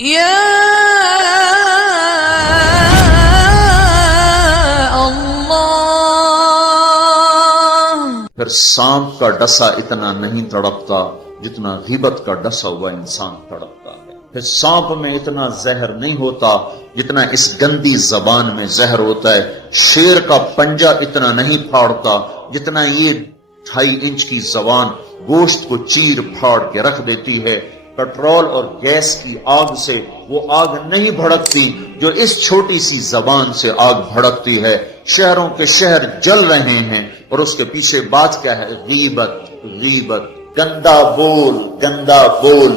یا اللہ۔ پھر سانپ کا ڈسا اتنا نہیں تڑپتا جتنا غیبت کا ڈسا ہوا انسان تڑپتا ہے۔ پھر سانپ میں اتنا زہر نہیں ہوتا جتنا اس گندی زبان میں زہر ہوتا ہے۔ شیر کا پنجہ اتنا نہیں پھاڑتا جتنا یہ 2.5 انچ کی زبان گوشت کو چیر پھاڑ کے رکھ دیتی ہے۔ پیٹرول اور گیس کی آگ سے وہ آگ نہیں بھڑکتی جو اس چھوٹی سی زبان سے آگ بھڑکتی ہے۔ شہروں کے شہر جل رہے ہیں اور اس کے پیچھے بات کیا ہے؟ غیبت، غیبت، گندا بول، گندا بول۔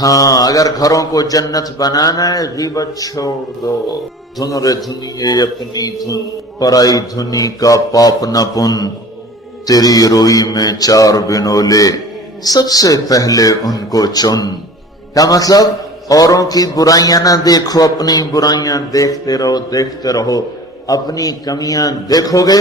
ہاں، اگر گھروں کو جنت بنانا ہے غیبت چھوڑ دو۔ دھن رے دھنیے اپنی دھن، پرائی دھنی کا پاپ نہ پن، تیری روئی میں 4 بنولے، سب سے پہلے ان کو چن۔ کیا مطلب؟ اوروں کی برائیاں نہ دیکھو، اپنی برائیاں دیکھتے رہو، دیکھتے رہو۔ اپنی کمیاں دیکھو گے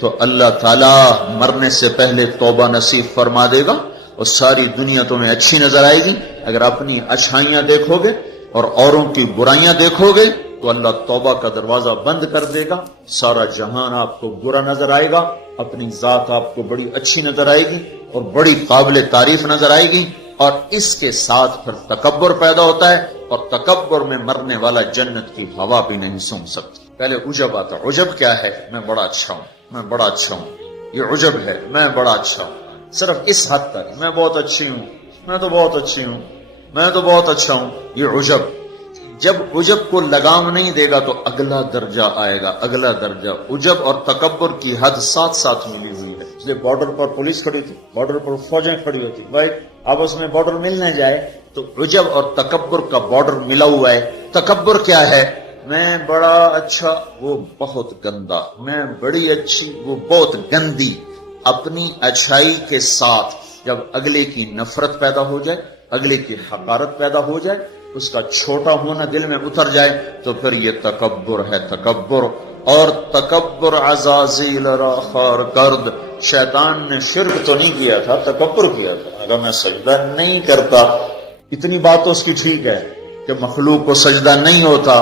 تو اللہ تعالیٰ مرنے سے پہلے توبہ نصیب فرما دے گا اور ساری دنیا تمہیں اچھی نظر آئے گی۔ اگر اپنی اچھائیاں دیکھو گے اور اوروں کی برائیاں دیکھو گے تو اللہ توبہ کا دروازہ بند کر دے گا، سارا جہان آپ کو برا نظر آئے گا، اپنی ذات آپ کو بڑی اچھی نظر آئے گی اور بڑی قابل تعریف نظر آئے گی، اور اس کے ساتھ پھر تکبر پیدا ہوتا ہے، اور تکبر میں مرنے والا جنت کی ہوا بھی نہیں سونگھ سکتا۔ پہلے عجب آتا۔ عجب کیا ہے؟ میں بڑا اچھا ہوں، میں بڑا اچھا ہوں، یہ عجب ہے، میں بڑا اچھا ہوں، صرف اس حد تک، میں بہت اچھی ہوں، میں تو بہت اچھی ہوں، میں تو بہت اچھا ہوں، یہ عجب۔ جب عجب کو لگام نہیں دے گا تو اگلا درجہ آئے گا، اگلا درجہ۔ عجب اور تکبر کی حد ساتھ ساتھ ملی ہوئی ہے۔ اس لیے بارڈر پر پولیس کھڑی تھی، بارڈر پر فوجیں کھڑی ہوتی، بھائی آپس میں بارڈر مل نہ جائے، تو عجب اور تکبر کا بارڈر ملا ہوا ہے۔ تکبر کیا ہے؟ میں بڑا اچھا، وہ بہت گندا، میں بڑی اچھی، وہ بہت گندی۔ اپنی اچھائی کے ساتھ جب اگلے کی نفرت پیدا ہو جائے، اگلے کی حقارت پیدا ہو جائے، اس کا چھوٹا ہونا دل میں اتر جائے، تو پھر یہ تکبر ہے، تکبر۔ اور تکبر عزازیل را خار کرد۔ شیطان نے شرک تو نہیں کیا تھا، تکبر کیا تھا۔ اگر میں سجدہ نہیں کرتا، اتنی بات تو اس کی ٹھیک ہے کہ مخلوق کو سجدہ نہیں ہوتا،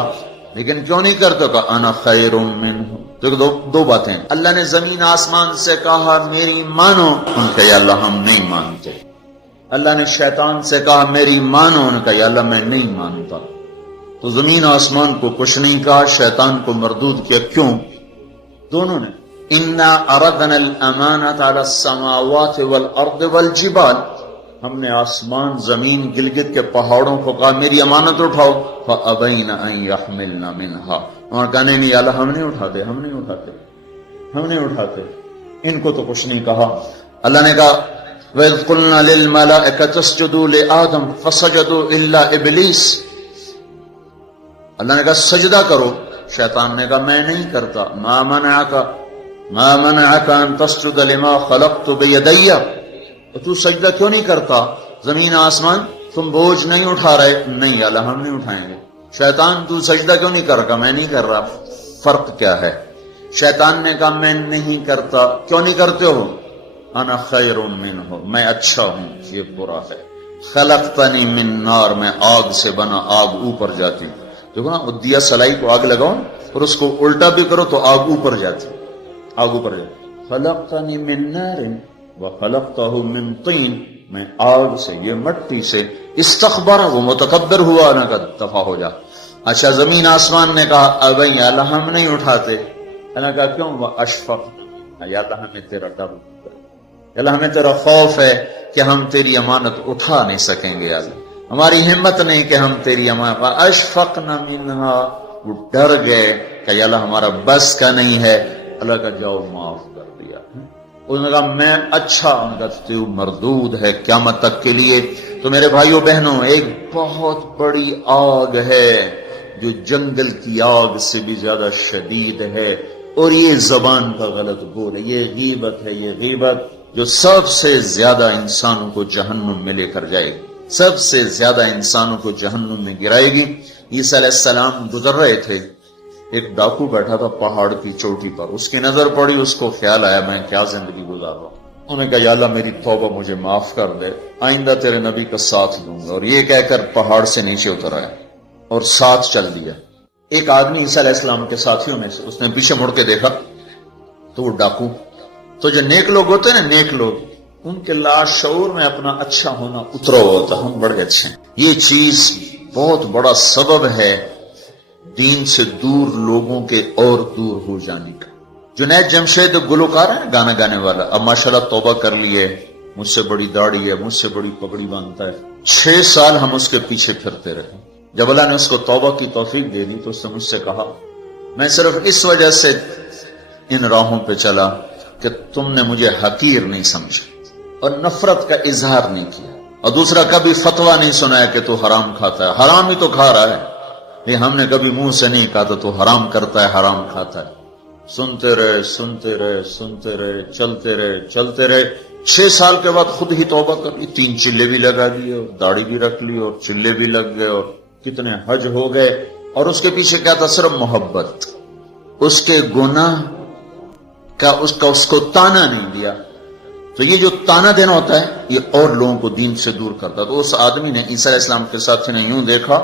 لیکن کیوں نہیں کرتا؟ کہ انا خیر منہ۔ تو دو باتیں، اللہ نے زمین آسمان سے کہا میری مانو، ان کا یا اللہ ہم نہیں مانتے۔ اللہ نے شیطان سے کہا میری مانو، ان کا یا اللہ میں نہیں مانتا۔ تو زمین آسمان کو کچھ نہیں کہا، شیطان کو مردود کیا۔ کیوں؟ دونوں نے انا اردنا الامانۃ علی السماوات والارض والجبال، ہم نے آسمان، زمین، گلگت کے پہاڑوں کو کہا میری امانت اٹھاؤ، فابین ان یحملن منها، اور کہنے نہیں اللہ ہم نہیں اٹھاتے، ہم نہیں اٹھاتے، ہم نہیں اٹھاتے، ان کو تو کچھ نہیں کہا۔ اللہ نے کہا وَإِذْ قُلْنَا لِلْمَلَائِكَةِ اسْجُدُوا لِآدَمَ فَسَجَدُوا إِلَّا إِبْلِيسَ، اللہ نے کہا سجدہ کرو، شیطان نے کہا میں نہیں کرتا۔ مَا مَنَعَكَ أَن تَسْجُدَ لِمَا خَلَقْتُ بِيَدَيَّ، تو سجدہ کیوں نہیں کرتا؟ زمین آسمان تم بوجھ نہیں اٹھا رہے؟ نہیں اللہ ہم نہیں اٹھائیں گے۔ شیطان تو سجدہ کیوں نہیں کر رہا؟ میں نہیں کر رہا۔ فرق کیا ہے؟ شیطان نے کہا میں نہیں کرتا۔ کیوں نہیں کرتے ہو؟ انا خیر منہ، میں اچھا ہوں، یہ برا ہے۔ خلقتنی من نار، میں آگ سے بنا، آگ اوپر جاتی۔ دیکھو نا، دیا سلائی کو آگ لگاؤ اور اس کو الٹا بھی کرو تو آگ اوپر جاتی، آگ اوپر جاتی۔ خلقتنی من نار وخلقتہ من طین، میں آگ سے، یہ مٹی سے۔ استخبر، وہ متکبر ہوا، نہ کہ دفع ہو جا۔ اچھا زمین آسمان نے کہا ابھی اللہ ہم نہیں اٹھاتے۔ اللہ کہا کیوں؟ وہ اشفق، یا اللہ ہمیں تیرا ڈر، اللہ ہمیں تیرا خوف ہے کہ ہم تیری امانت اٹھا نہیں سکیں گے، اللہ ہماری ہمت نہیں کہ ہم تیری امانت۔ اشفقنا منہا، وہ ڈر گئے کہ اللہ ہمارا بس کا نہیں ہے۔ اللہ کا جاؤ معاف کر دیا۔ انہوں نے کہا میں اچھا، ان کا تو مردود ہے قیامت تک کے لیے۔ تو میرے بھائیوں بہنوں، ایک بہت بڑی آگ ہے جو جنگل کی آگ سے بھی زیادہ شدید ہے، اور یہ زبان کا غلط بول ہے، یہ غیبت ہے، یہ غیبت جو سب سے زیادہ انسانوں کو جہنم میں لے کر جائے گی، سب سے زیادہ انسانوں کو جہنم میں گرائے گی۔ عیسیٰ علیہ السلام گزر رہے تھے، ایک ڈاکو بیٹھا تھا پہاڑ کی چوٹی پر، اس کی نظر پڑی، اس کو خیال آیا میں کیا زندگی گزار رہا ہوں، انہوں نے کہا یا اللہ میری توبہ مجھے معاف کر دے، آئندہ تیرے نبی کا ساتھ دوں گا، اور یہ کہہ کر پہاڑ سے نیچے اتر آیا اور ساتھ چل دیا۔ ایک آدمی عیسیٰ علیہ السلام کے ساتھیوں میں سے، اس نے پیچھے مڑ کے دیکھا تو وہ ڈاکو، تو جو نیک لوگ ہوتے ہیں نا، نیک لوگ، ان کے لاشعور میں اپنا اچھا ہونا اترا ہوتا، ہم بڑے اچھے ہیں۔ یہ چیز بہت بڑا سبب ہے دین سے دور لوگوں کے اور دور ہو جانے کا۔ جنید جمشید گلوکار ہے، گانا گانے والا، اب ماشاءاللہ توبہ کر لیے، مجھ سے بڑی داڑھی ہے، مجھ سے بڑی پگڑی باندھتا ہے۔ 6 سال ہم اس کے پیچھے پھرتے رہے۔ جب اللہ نے اس کو توبہ کی توفیق دے دی تو اس نے مجھ سے کہا میں صرف اس وجہ سے ان راہوں پہ چلا کہ تم نے مجھے حقیر نہیں سمجھا اور نفرت کا اظہار نہیں کیا، اور دوسرا کبھی فتویٰ نہیں سنایا کہ تو حرام کھاتا ہے، حرام ہی تو کھا رہا ہے، یہ ہم نے کبھی منہ سے نہیں کہا تو حرام کرتا ہے، حرام کھاتا ہے۔ سنتے رہے سنتے رہے سنتے رہے، چلتے رہے چلتے رہے۔ 6 سال کے بعد خود ہی توبہ کر لی، 3 چلے بھی لگا دیے اور داڑھی بھی رکھ لی اور چلے بھی لگ گئے اور کتنے حج ہو گئے، اور اس کے پیچھے کیا تھا؟ صرف محبت۔ اس کے گناہ کا اس کو تانا نہیں دیا۔ تو یہ جو تانا دینا ہوتا ہے یہ اور لوگوں کو دین سے دور کرتا۔ تو اس آدمی نے، عیسیٰ علیہ السلام کے ساتھی نے یوں دیکھا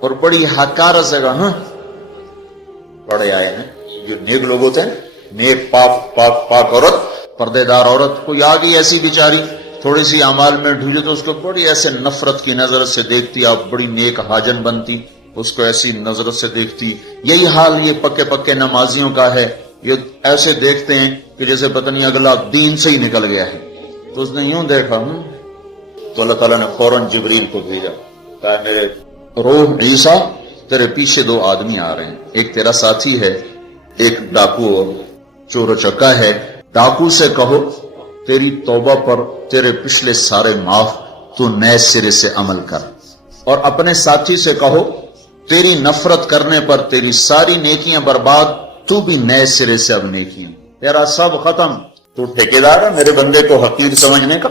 اور بڑی حقارت سے کہا ہاں بڑے آئے ہیں جو نیک لوگ ہوتے ہیں، نیک پاک عورت، پردے دار عورت، کوئی آ گئی ایسی بیچاری تھوڑی سی اعمال میں ڈھیلی تو اس کو بڑی ایسے نفرت کی نظر سے دیکھتی، آپ بڑی نیک حاجن بنتی، اس کو ایسی نظر سے دیکھتی۔ یہی حال یہ پکے نمازیوں کا ہے، یہ ایسے دیکھتے ہیں کہ جیسے پتہ نہیں اگلا دین سے ہی نکل گیا ہے۔ تو اس نے یوں دیکھا تو اللہ تعالیٰ نے فوراً جبریل کو بھیجا، کہا میرے روح عیسیٰ تیرے پیچھے 2 آدمی آ رہے ہیں، ایک تیرا ساتھی ہے، ایک ڈاکو اور چور و چکا ہے۔ ڈاکو سے کہو تیری توبہ پر تیرے پچھلے سارے معاف، تو نئے سرے سے عمل کر، اور اپنے ساتھی سے کہو تیری نفرت کرنے پر تیری ساری نیکیاں برباد، تو بھی نئے سرے سے اب نیکی، تیرا سب ختم، تو ٹھیکیدار ہے میرے بندے کو حقیر سمجھنے کا۔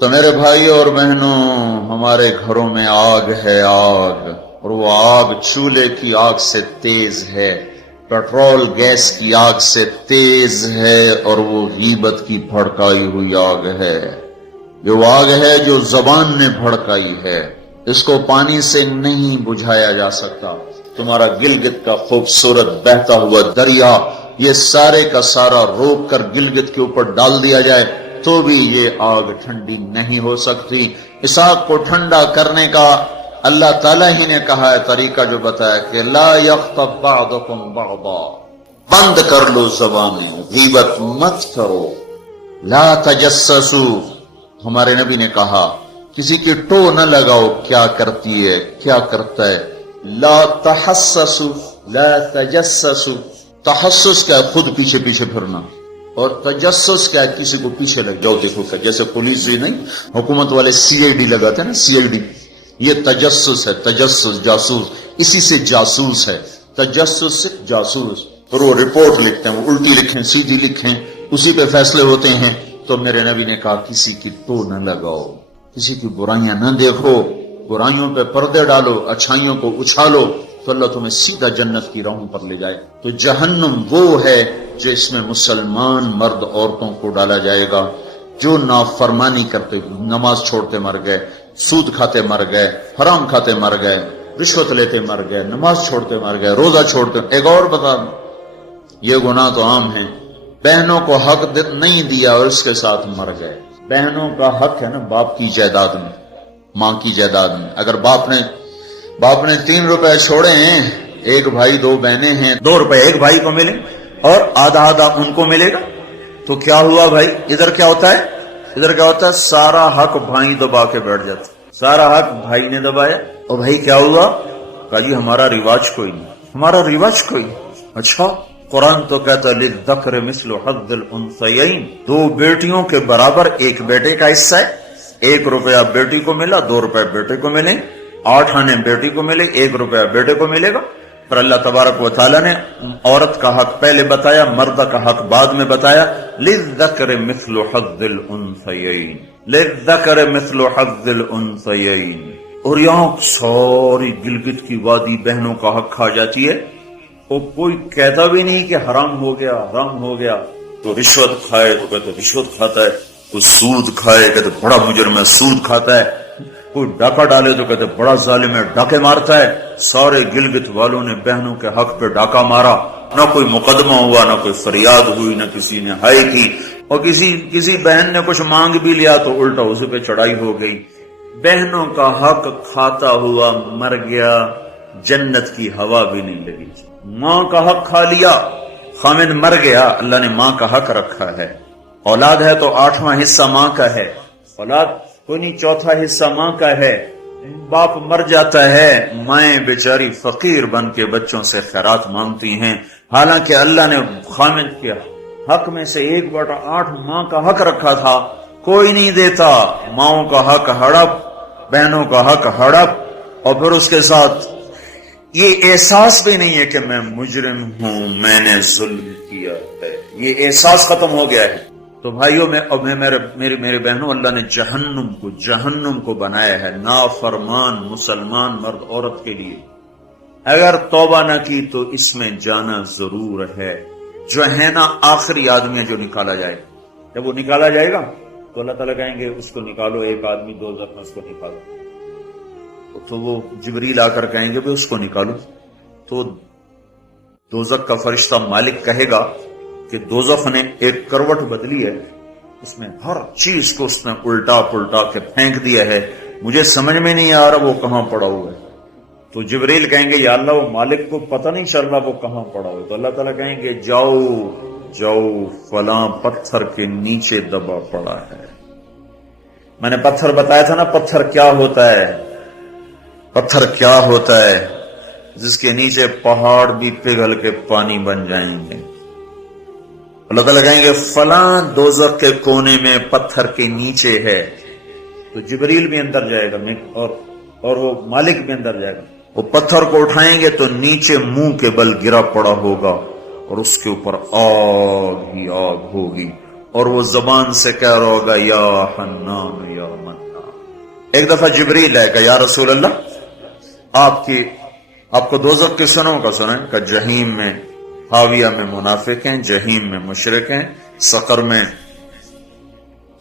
تو میرے بھائی اور بہنوں، ہمارے گھروں میں آگ ہے، آگ، اور وہ آگ چولہے کی آگ سے تیز ہے، پیٹرول گیس کی آگ سے تیز ہے، اور وہ غیبت کی بھڑکائی ہوئی آگ ہے۔ یہ وہ آگ ہے جو زبان نے بھڑکائی ہے، اس کو پانی سے نہیں بجھایا جا سکتا۔ تمہارا گلگت کا خوبصورت بہتا ہوا دریا، یہ سارے کا سارا روک کر گلگت کے اوپر ڈال دیا جائے تو بھی یہ آگ ٹھنڈی نہیں ہو سکتی۔ اس آگ کو ٹھنڈا کرنے کا اللہ تعالیٰ ہی نے کہا ہے طریقہ، جو بتایا کہ لا یغتب بعضکم بعضا، بند کر لو زبانیں، غیبت مت کرو، لا تجسسوا، ہمارے نبی نے کہا کسی کی ٹو نہ لگاؤ کیا کرتی ہے کیا کرتا ہے، لا تحسسوا لا تجسسوا، تحسس کیا ہے؟ خود پیچھے پھرنا، اور تجسس کیا ہے؟ کسی کو پیچھے لگ جاؤ دیکھو کیا، جیسے پولیس ہی نہیں، حکومت والے CID لگاتے ہیں نا، CID، یہ تجسس ہے، تجسس جاسوس، اسی سے جاسوس ہے، تجسس سے جاسوس، اور وہ رپورٹ لکھتے ہیں، وہ الٹی لکھیں سیدھی لکھیں، اسی پہ فیصلے ہوتے ہیں۔ تو میرے نبی نے کہا کسی کی ٹو نہ لگاؤ، کسی کی برائیاں نہ دیکھو، برائیوں پہ پردے ڈالو، اچھائیوں کو اچھالو، تو اللہ تمہیں سیدھا جنت کی راہوں پر لے جائے۔ تو جہنم وہ ہے جس میں مسلمان مرد عورتوں کو ڈالا جائے گا جو نافرمانی کرتے، نماز چھوڑتے مر گئے، سود کھاتے مر گئے، حرام کھاتے مر گئے، رشوت لیتے مر گئے، نماز چھوڑتے مر گئے، روزہ چھوڑتے۔ ایک اور بتا دوں، یہ گناہ تو عام ہیں، بہنوں کو حق نہیں دیا اور اس کے ساتھ مر گئے۔ بہنوں کا حق ہے نا باپ کی جائیداد میں، ماں کی جائیداد میں۔ اگر باپ نے 3 روپے چھوڑے ہیں، ایک بھائی 2 بہنیں ہیں، 2 روپے ایک بھائی کو ملے اور آدھا ان کو ملے گا، تو کیا ہوا بھائی؟ ادھر کیا ہوتا ہے؟ سارا حق بھائی دبا کے بیٹھ جاتا، سارا حق بھائی نے دبایا، اور بھائی کیا ہوا؟ کہا جی ہمارا رواج کوئی نہیں۔ اچھا، قرآن تو کہتا ہے للذکر مثل حظ الانثیین، 2 بیٹیوں کے برابر ایک بیٹے کا حصہ ہے، 1 روپیہ بیٹی کو ملا، 2 روپے بیٹے کو ملے، 8 آنے بیٹی کو ملے، 1 روپیہ بیٹے کو ملے گا۔ پر اللہ تبارک و تعالیٰ نے عورت کا حق پہلے بتایا، مرد کا حق بعد میں بتایا، للذکر مثل حظ الانثیین، للذکر مثل حظ الانثیین۔ اور یہاں ساری گلگت کی وادی بہنوں کا حق کھا جاتی ہے، اور کوئی کہتا بھی نہیں کہ حرام ہو گیا۔ تو رشوت کھائے تو کہتے رشوت کھاتا ہے، کوئی سود کھائے کہتے بڑا مجرم ہے سود کھاتا ہے، کوئی ڈاکہ ڈالے تو کہتے بڑا ظالم ہے ڈاکے مارتا ہے. سارے گلگت والوں نے بہنوں کے حق پہ ڈاکہ مارا، نہ کوئی مقدمہ ہوا، نہ کوئی فریاد ہوئی، نہ کسی نے ہائے کی، اور کسی بہن نے کچھ مانگ بھی لیا تو الٹا اسے پہ چڑھائی ہو گئی. بہنوں کا حق کھاتا ہوا مر گیا، جنت کی ہوا بھی نہیں لگی. ماں کا حق کھا لیا، خامن مر گیا، اللہ نے ماں کا حق رکھا ہے. اولاد ہے تو 8واں حصہ ماں کا ہے، اولاد کوئی نہیں 4تھا حصہ ماں کا ہے. باپ مر جاتا ہے، مائیں بیچاری فقیر بن کے بچوں سے خیرات مانگتی ہیں، حالانکہ اللہ نے خامن کے حق میں سے 1/8 ماں کا حق رکھا تھا، کوئی نہیں دیتا. ماؤں کا حق ہڑپ، بہنوں کا حق ہڑپ، اور پھر اس کے ساتھ یہ احساس بھی نہیں ہے کہ میں مجرم ہوں، میں نے ظلم کیا ہے، یہ احساس ختم ہو گیا ہے. تو بھائیوں میرے بہنوں، اللہ نے جہنم کو بنایا ہے نافرمان مسلمان مرد عورت کے لیے. اگر توبہ نہ کی تو اس میں جانا ضرور ہے. جو ہے نا آخری آدمی ہے جو نکالا جائے، جب وہ نکالا جائے گا تو اللہ تعالیٰ کہیں گے اس کو نکالو، ایک آدمی دوزخ میں اس کو نکالو. تو وہ جبریل آ کر کہیں گے بھی اس کو نکالو. تو دوزخ کا فرشتہ مالک کہے گا کہ دوزخ نے ایک کروٹ بدلی ہے، اس میں ہر چیز کو اس نے الٹا پلٹا کے پھینک دیا ہے، مجھے سمجھ میں نہیں آ رہا وہ کہاں پڑا ہوا ہے. تو جبریل کہیں گے یا اللہ وہ مالک کو پتہ نہیں چل رہا وہ کہاں پڑا ہوا ہے. تو اللہ تعالیٰ کہیں گے جاؤ فلاں پتھر کے نیچے دبا پڑا ہے. میں نے پتھر بتایا تھا نا، پتھر کیا ہوتا ہے، پتھر کیا ہوتا ہے جس کے نیچے پہاڑ بھی پگھل کے پانی بن جائیں گے. اللہ تعالیٰ کہیں گے فلاں دوزخ کے کونے میں پتھر کے نیچے ہے. تو جبریل بھی اندر جائے گا اور وہ مالک بھی اندر جائے گا. وہ پتھر کو اٹھائیں گے تو نیچے منہ کے بل گرا پڑا ہوگا اور اس کے اوپر آگ ہی آگ ہوگی، اور وہ زبان سے کہہ رہا ہوگا یا حنان یا منان. ایک دفعہ جبریل آئے گا یا رسول اللہ آپ کو دوزخ کے سنوں کا سنیں کہ جہیم میں حاویہ میں منافق ہیں، جہیم میں مشرک ہیں، سقر میں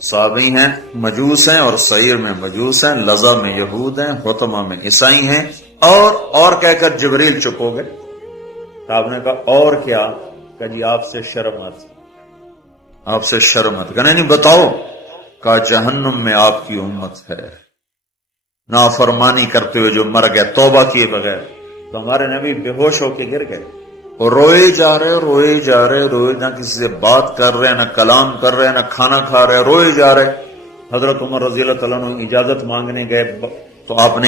صابی ہیں مجوس ہیں، اور سعیر میں مجوس ہیں، لظہ میں یہود ہیں، حطمہ میں عیسائی ہیں. اور کہہ کر جبریل چپ ہو گئے. تو آپ نے کہا اور کیا؟ کہ جی آپ سے شرم آتی. کہنے نہیں بتاؤ. کہا جہنم میں آپ کی امت ہے، نافرمانی کرتے ہوئے جو مر گئے توبہ کیے بغیر. تو ہمارے نبی بے ہوش ہو کے گر گئے اور روئے جا رہے، نہ کسی سے بات کر رہے، نہ کلام کر رہے، نہ کھانا کھا رہے، روئے جا رہے. حضرت عمر رضی اللہ تعالیٰ عنہ اجازت مانگنے گئے تو آپ نے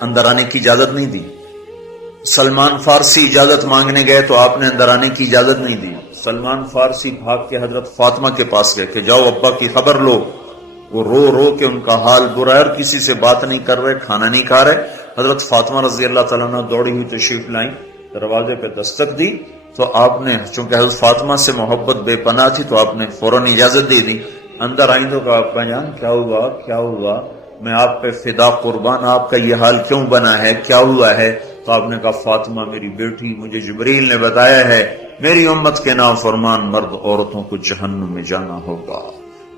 اندر آنے کی اجازت نہیں دی. سلمان فارسی اجازت مانگنے گئے تو آپ نے اندر آنے کی اجازت نہیں دی. سلمان فارسی بھاگ کے حضرت فاطمہ کے پاس گئے کہ جاؤ ابا کی خبر لو. وہ رو کے ان کا حال برا ہے اور کسی سے بات نہیں کر رہے، کھانا نہیں کھا رہے. حضرت فاطمہ رضی اللہ تعالیٰ عنہ دوڑی ہوئی تشریف لائیں، دروازے پہ دستک دی تو آپ نے، چونکہ حضرت فاطمہ سے محبت بے پناہ تھی، تو آپ نے فوراً اجازت دے دی. اندر آئیں تو کہا ابا جان کیا ہوا میں آپ پہ فدا قربان، آپ کا یہ حال کیوں بنا ہے، کیا ہوا ہے؟ تو آپ نے کہا فاطمہ میری بیٹی، مجھے جبریل نے بتایا ہے میری امت کے نافرمان مرد عورتوں کو جہنم میں جانا ہوگا.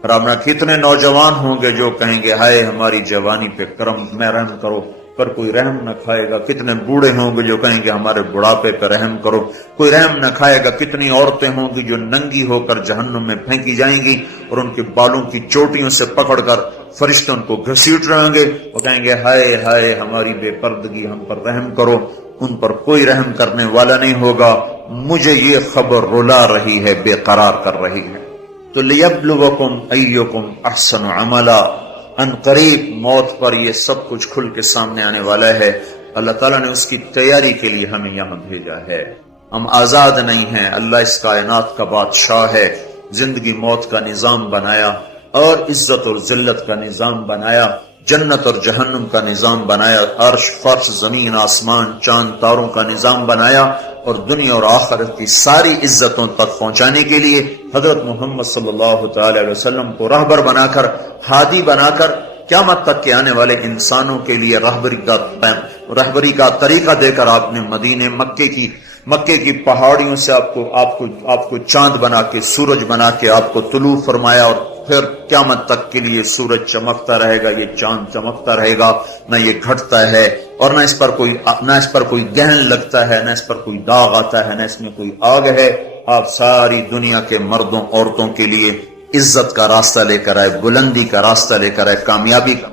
اور آپ نے کتنے نوجوان ہوں گے جو کہیں گے ہائے ہماری جوانی پہ کرم میں رحم کرو، پر کوئی رحم نہ کھائے گا. کتنے بوڑھے ہوں گے جو کہیں گے ہمارے بڑھاپے پہ رحم کرو، کوئی رحم نہ کھائے گا. کتنی عورتیں ہوں گی جو ننگی ہو کر جہنم میں پھینکی جائیں گی اور ان کے بالوں کی چوٹیوں سے پکڑ کر فرشتے ان کو گھسیٹ رہیں گے. وہ کہیں گے ہائے ہماری بے پردگی، ہم پر رحم کرو. ان پر کوئی رحم کرنے والا نہیں ہوگا. مجھے یہ خبر رلا رہی ہے، بے قرار کر رہی ہے. تو لیبلوکم ایکم احسن عملا، ان قریب موت پر یہ سب کچھ کھل کے سامنے آنے والا ہے. اللہ تعالیٰ نے اس کی تیاری کے لیے ہمیں یہاں بھیجا ہے. ہم آزاد نہیں ہیں. اللہ اس کائنات کا بادشاہ ہے. زندگی موت کا نظام بنایا اور عزت اور ذلت کا نظام بنایا، جنت اور جہنم کا نظام بنایا، عرش فرش زمین آسمان چاند تاروں کا نظام بنایا، اور دنیا اور آخرت کی ساری عزتوں تک پہنچانے کے لیے حضرت محمد صلی اللہ تعالی علیہ وسلم کو رہبر بنا کر، ہادی بنا کر، قیامت تک کے آنے والے انسانوں کے لیے رہبری کا طریقہ دے کر آپ نے مدینے مکے کی پہاڑیوں سے آپ کو چاند بنا کے، سورج بنا کے آپ کو طلوع فرمایا، اور پھر قیامت تک کے لیے سورج چمکتا رہے گا، یہ چاند چمکتا رہے گا، نہ یہ گھٹتا ہے اور نہ اس پر کوئی گہن لگتا ہے، نہ اس پر کوئی داغ آتا ہے، نہ اس میں کوئی آگ ہے۔ آپ ساری دنیا کے مردوں عورتوں کے لیے عزت کا راستہ لے کر آئے، بلندی کا راستہ لے کر آئے، کامیابی کا